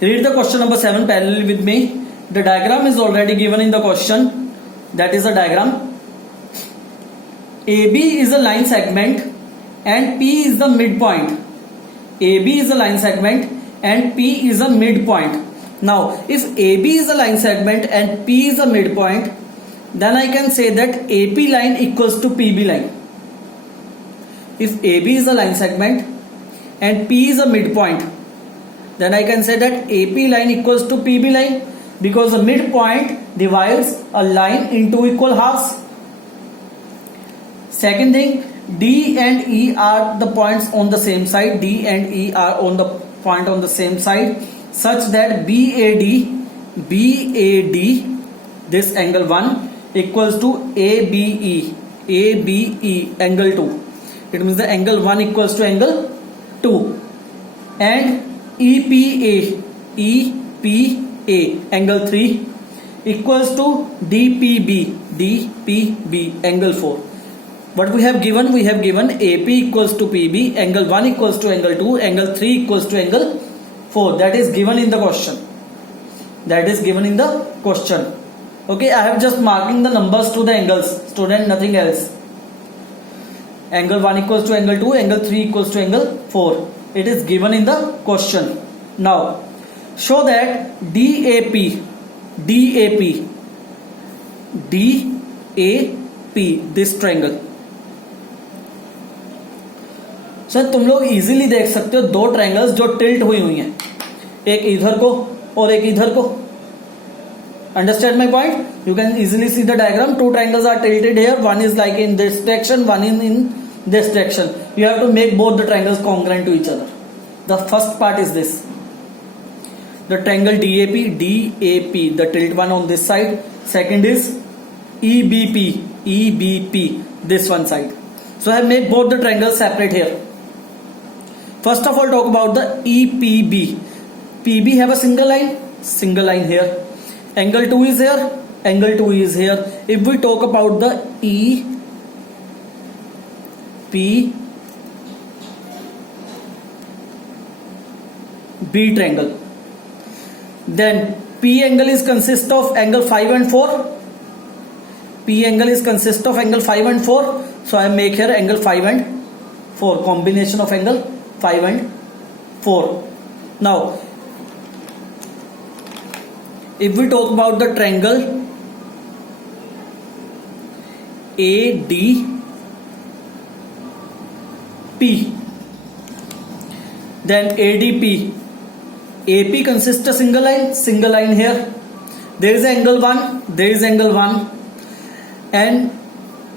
Read the question number 7 parallelly with me. The diagram is already given in the question. That is a diagram. AB is a line segment and P is the midpoint. AB is a line segment and P is a midpoint. Now, if AB is a line segment and P is a midpoint, then I can say that AP line equals to PB line. If AB is a line segment and P is a midpoint, then I can say that AP line equals to PB line, because the midpoint divides a line into equal halves. Second thing, D and E are the points on the same side. D and E are on the point on the same side, such that BAD, this angle 1 equals to ABE, angle 2. It means the angle 1 equals to angle 2. And EPA, angle 3 equals to DPB, angle 4. What we have given? We have given AP equals to PB, angle 1 equals to angle 2, angle 3 equals to angle 4. That is given in the question. Okay, I have just marking the numbers to the angles, student, nothing else. Angle 1 equals to angle 2, angle 3 equals to angle 4. It is given in the question. Now, show that DAP, this triangle. Sir तुम लोग easily देख सकते हो दो triangles जो tilt हुई हैं, एक इधर को और एक इधर को. Understand my point? You can easily see the diagram. Two triangles are tilted here. One is like in this direction, one in this direction. You have to make both the triangles congruent to each other. The first part is this. The triangle DAP, the tilt one on this side. Second is EBP, this one side. So I have made both the triangles separate here. First of all, talk about the EPB. PB have a single line here. Angle 2 is here, angle 2 is here. If we talk about the EPB triangle, then P angle is consist of angle 5 and 4. P angle is consist of angle 5 and 4. So I make here angle 5 and 4, combination of angle 5 and 4. Now, if we talk about the triangle ADP, then ADP, AP consists of single line here. There is angle 1, and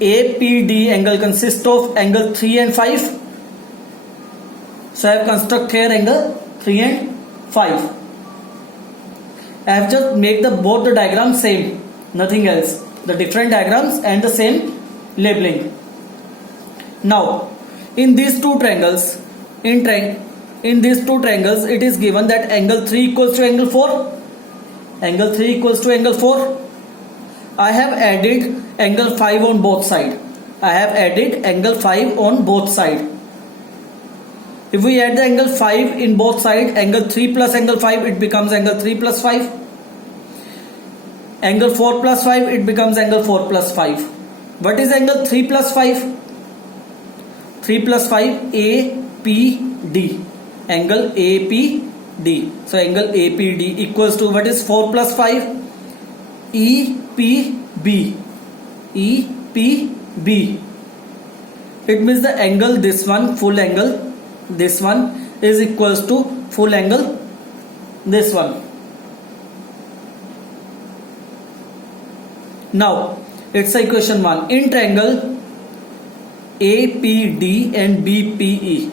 APD angle consists of angle 3 and 5. So I have construct here angle 3 and 5. I have just make both the diagrams same, nothing else. The different diagrams and the same labeling. Now, in these two triangles, it is given that angle 3 equals to angle 4. Angle 3 equals to angle 4. I have added angle 5 on both sides. If we add the angle 5 in both sides, angle 3 plus angle 5, it becomes angle 3 plus 5. Angle 4 plus 5, it becomes angle 4 plus 5. What is angle 3 plus 5? 3 plus 5, APD. Angle APD. So angle APD equals to what is 4 plus 5? EPB. It means the angle, this one, full angle, this one is equals to full angle, this one. Now, it's equation 1. In triangle APD and BPE,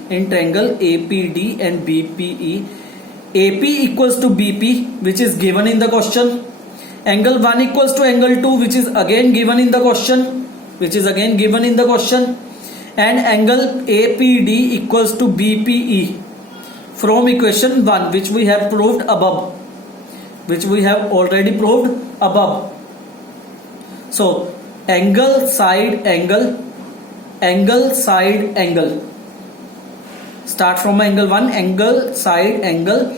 AP equals to BP, which is given in the question. Angle 1 equals to angle 2, which is again given in the question. And angle APD equals to BPE from equation 1, which we have proved above, So angle side angle. Start from angle 1, angle side angle,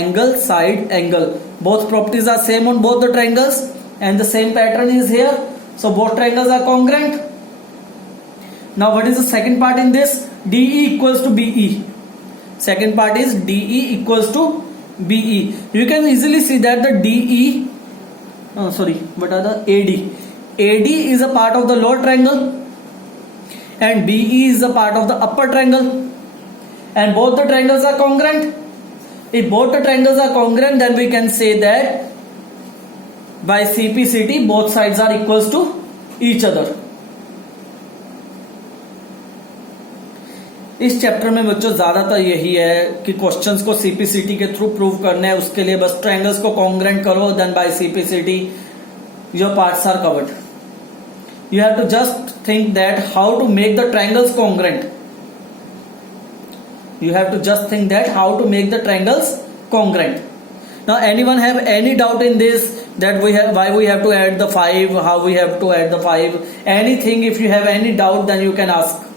angle, side, angle. Both properties are same on both the triangles and the same pattern is here. So both triangles are congruent. Now what is the second part in this? DE equals to BE. Second part is DE equals to BE. You can easily see that the DE, what are the AD? AD is a part of the lower triangle and BE is a part of the upper triangle, and both the triangles are congruent. If both the triangles are congruent, then we can say that by CPCT both sides are equals to each other. इस chapter में बच्चों ज्यादातर यही है कि questions को CPCT के through prove करना है. उसके लिए बस ट्रायंगल्स को कॉन्ग्रेंट करो, then by CPCT your parts are covered. You have to just think that how to make the triangles congruent. You have to just think that how to make the triangles congruent. Now anyone have any doubt in this, that why we have to add the 5, how we have to add the 5, anything? If you have any doubt, then you can ask.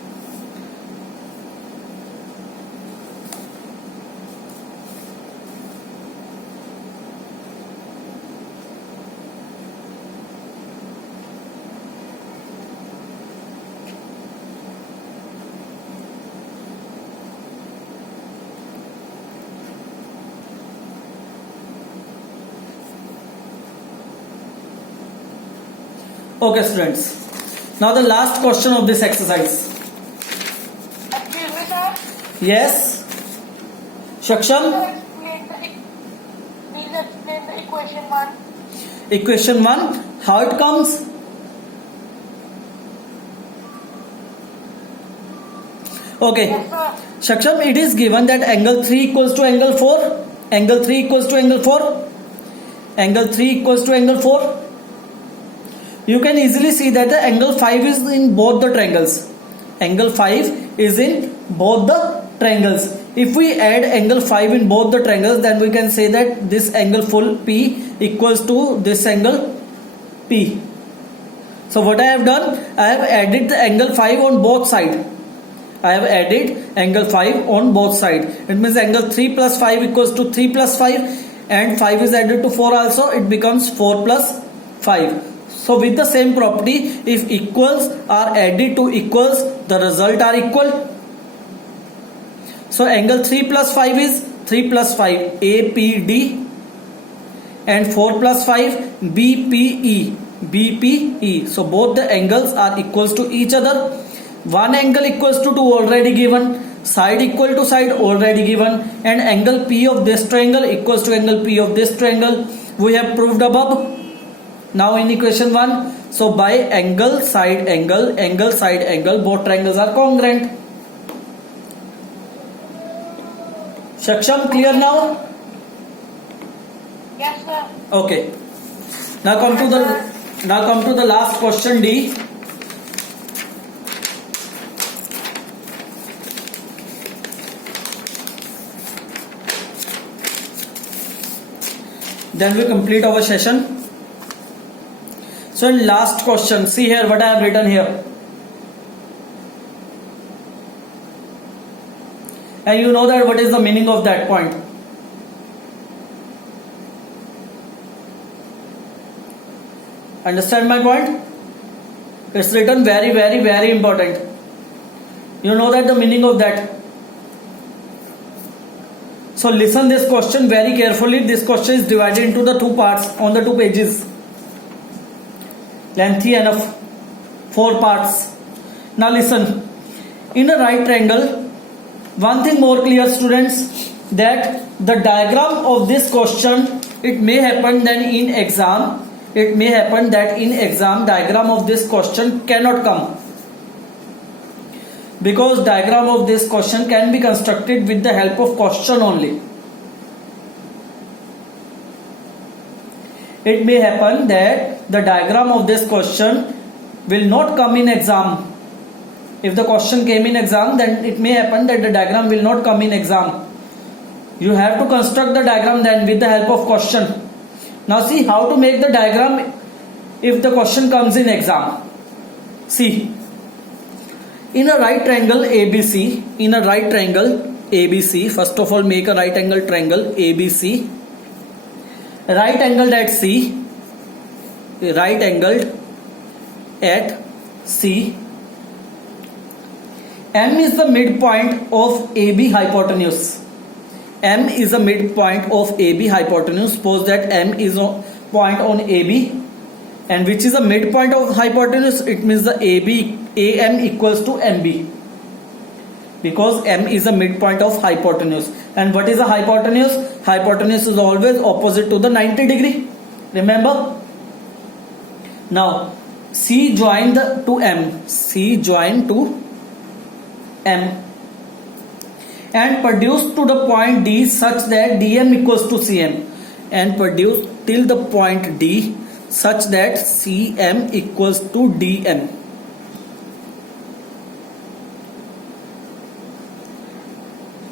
Okay students, now the last question of this exercise. Excuse me, sir. Yes, Shaksham. Please explain the equation 1. Equation 1, how it comes? Okay, Yes, sir. Shaksham, it is given that angle 3 equals to angle 4. Angle 3 equals to angle 4. Angle 3 equals to angle 4. You can easily see that the angle 5 is in both the triangles. Angle 5 is in both the triangles. If we add angle 5 in both the triangles, then we can say that this angle full P equals to this angle P. So what I have done, I have added the angle 5 on both sides. I have added angle 5 on both sides. It means angle 3 plus 5 equals to 3 plus 5, and 5 is added to 4 also. It becomes 4 plus 5. So with the same property, if equals are added to equals, the result are equal. So angle 3 plus 5 is 3 plus 5 APD, and 4 plus 5 BPE. So both the angles are equals to each other. One angle equals to 2 already given, side equal to side already given, and angle P of this triangle equals to angle P of this triangle. We have proved above. Now in equation 1, so by angle, side angle, angle, side angle, both triangles are congruent. Shaksham, clear now? Yes, sir. Okay. Now come to the last question, D. Then we complete our session. So in last question, see here what I have written here. And you know that what is the meaning of that point. Understand my point? It's written very, very, very important. You know that the meaning of that. So listen this question very carefully. This question is divided into the two parts on the 2 pages. Lengthy enough, 4 parts. Now listen, in a right triangle, one thing more clear students, that the diagram of this question, it may happen that in exam diagram of this question cannot come, because diagram of this question can be constructed with the help of question only. It may happen that the diagram of this question will not come in exam. If the question came in exam, then it may happen that the diagram will not come in exam. You have to construct the diagram then with the help of question. Now see how to make the diagram if the question comes in exam. See, in a right triangle ABC, ABC. First of all, make a right angle triangle ABC. Right angled at C. Right angled at C. M is the midpoint of AB hypotenuse. M is the midpoint of AB hypotenuse. Suppose that M is a point on AB, and which is the midpoint of hypotenuse. It means the AM equals to MB, because M is the midpoint of hypotenuse. And what is the hypotenuse? Hypotenuse is always opposite to the 90 degree. Remember? Now C joined to M. C joined to M and produced to the point D such that DM equals to CM, and produced till the point D such that CM equals to DM.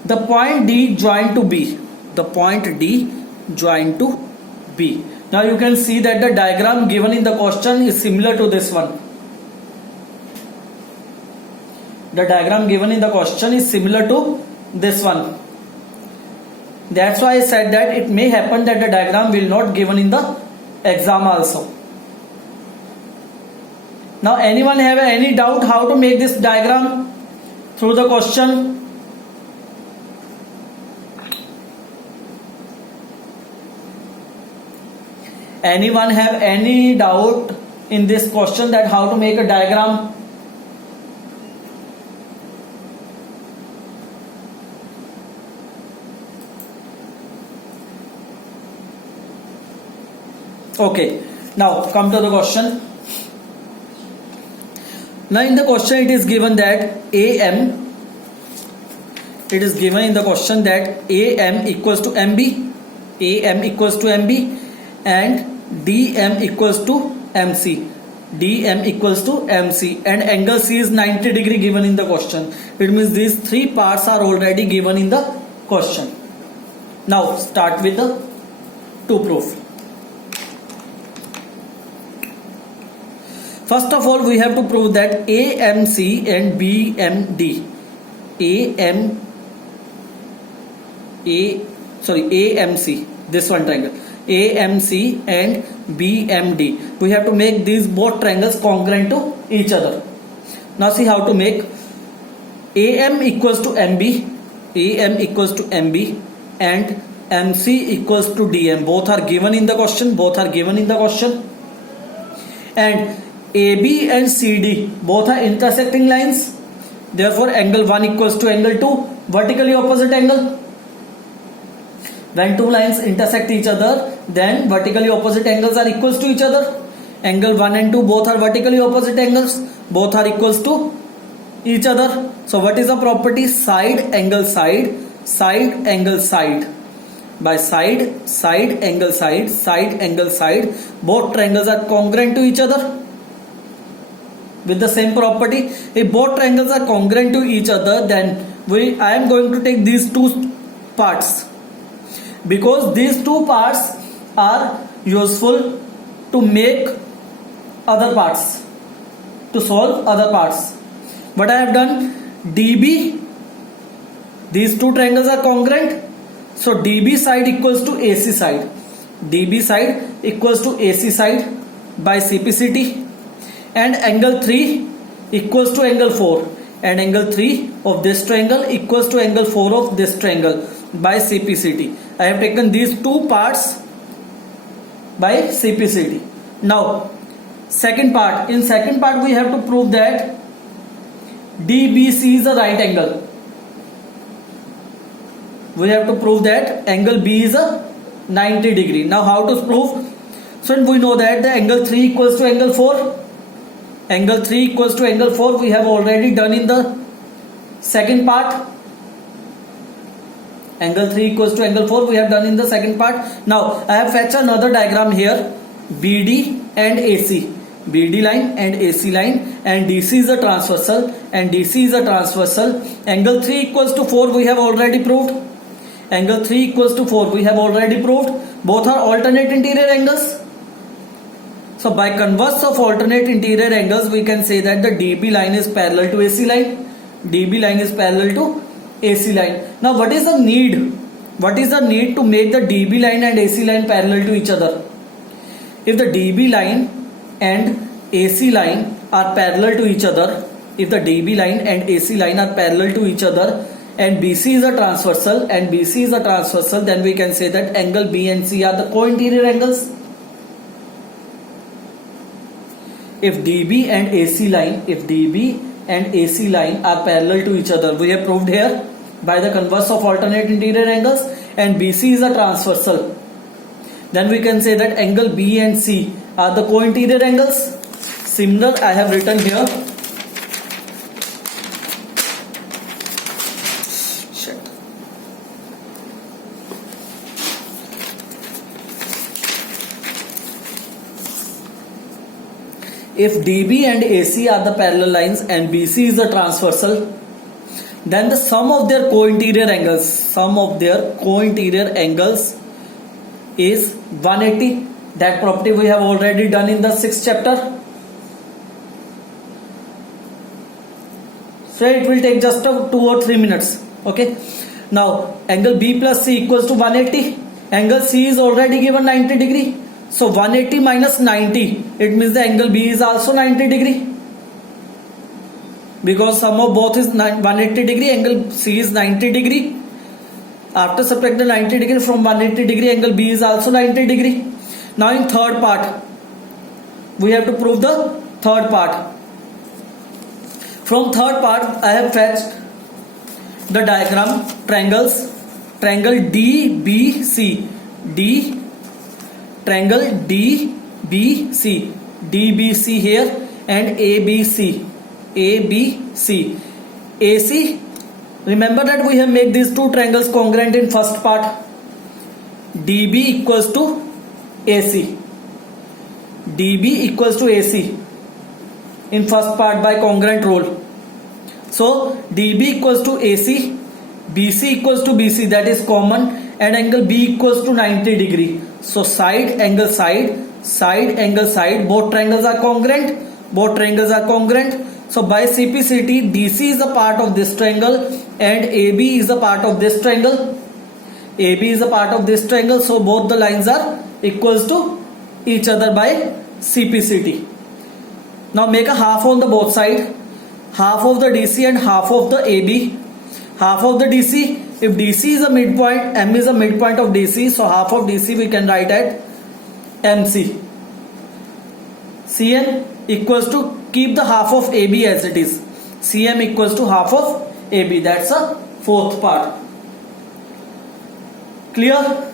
The point D joined to B. The point D joined to B. Now you can see that the diagram given in the question is similar to this one. The diagram given in the question is similar to this one. That's why I said that it may happen that the diagram will not given in the exam also. Now anyone have any doubt how to make this diagram through the question? Anyone have any doubt in this question that how to make a diagram? Okay, now come to the question. Now in the question it is given that AM, it is given in the question that AM equals to MB, AM equals to MB, and DM equals to MC, DM equals to MC, and angle C is 90 degree given in the question. It means these three parts are already given in the question. Now start with the to proof. First of all, we have to prove that AMC and BMD, AMC, this one triangle, AMC and BMD, we have to make these both triangles congruent to each other. Now see how to make. AM equals to MB, AM equals to MB, and MC equals to DM. Both are given in the question, both are given in the question. And AB and CD both are intersecting lines, therefore angle 1 equals to angle 2, vertically opposite angle. When two lines intersect each other, then vertically opposite angles are equals to each other. Angle 1 and 2 both are vertically opposite angles, both are equals to each other. So what is the property? Side angle side, side angle side. By side, side angle side, side angle side, both triangles are congruent to each other with the same property. If both triangles are congruent to each other, then I am going to take these two parts, because these two parts are useful to make other parts, to solve other parts. What I have done, DB, these two triangles are congruent, so DB side equals to AC side, DB side equals to AC side by CPCT, and angle 3 equals to angle 4, and angle 3 of this triangle equals to angle 4 of this triangle by CPCT. I have taken these two parts by CPCT. Now second part, in second part we have to prove that DBC is a right angle. We have to prove that angle B is a 90 degree. Now how to prove? So we know that the angle 3 equals to angle 4. Angle 3 equals to angle 4 we have already done in the second part. Angle 3 equals to angle 4 we have done in the second part. Now I have fetched another diagram here, BD and AC, BD line and AC line, and DC is a transversal and DC is a transversal. Angle 3 equals to 4 we have already proved. Angle 3 equals to 4 we have already proved. Both are alternate interior angles. So by converse of alternate interior angles, we can say that the DB line is parallel to AC line, DB line is parallel to AC line. Now what is the need? What is the need to make the DB line and AC line parallel to each other? If the DB line and AC line are parallel to each other, if the DB line and AC line are parallel to each other and BC is a transversal and BC is a transversal, then we can say that angle B and C are the co-interior angles. If DB and AC line are parallel to each other, we have proved here by the converse of alternate interior angles, and BC is a transversal, then we can say that angle B and C are the co-interior angles. Similar, I have written here. If DB and AC are the parallel lines and BC is the transversal, then the sum of their co-interior angles is 180. That property we have already done in the 6th chapter. So it will take just 2 or 3 minutes. Okay. Now angle B plus C equals to 180. Angle C is already given 90 degree. So 180 minus 90, it means the angle B is also 90 degree. Because sum of both is 180 degree, angle C is 90 degree. After subtract the 90 degree from 180 degree, angle B is also 90 degree. Now in third part, we have to prove the third part. From third part, I have fetched the diagram triangles, triangle DBC, triangle DBC, DBC here and ABC, AC. Remember that we have made these two triangles congruent in first part. DB equals to AC. DB equals to AC in first part by congruent rule. So DB equals to AC, BC equals to BC, that is common, and angle B equals to 90 degree. So side angle side, both triangles are congruent. So by CPCT, DC is a part of this triangle and AB is a part of this triangle. So both the lines are equals to each other by CPCT. Now make a half on the both side, half of the DC and half of the AB. Half of the DC, if DC is a midpoint, M is a midpoint of DC, so half of DC we can write at MC. CM equals to, keep the half of AB as it is. CM equals to half of AB. That's a fourth part. Clear?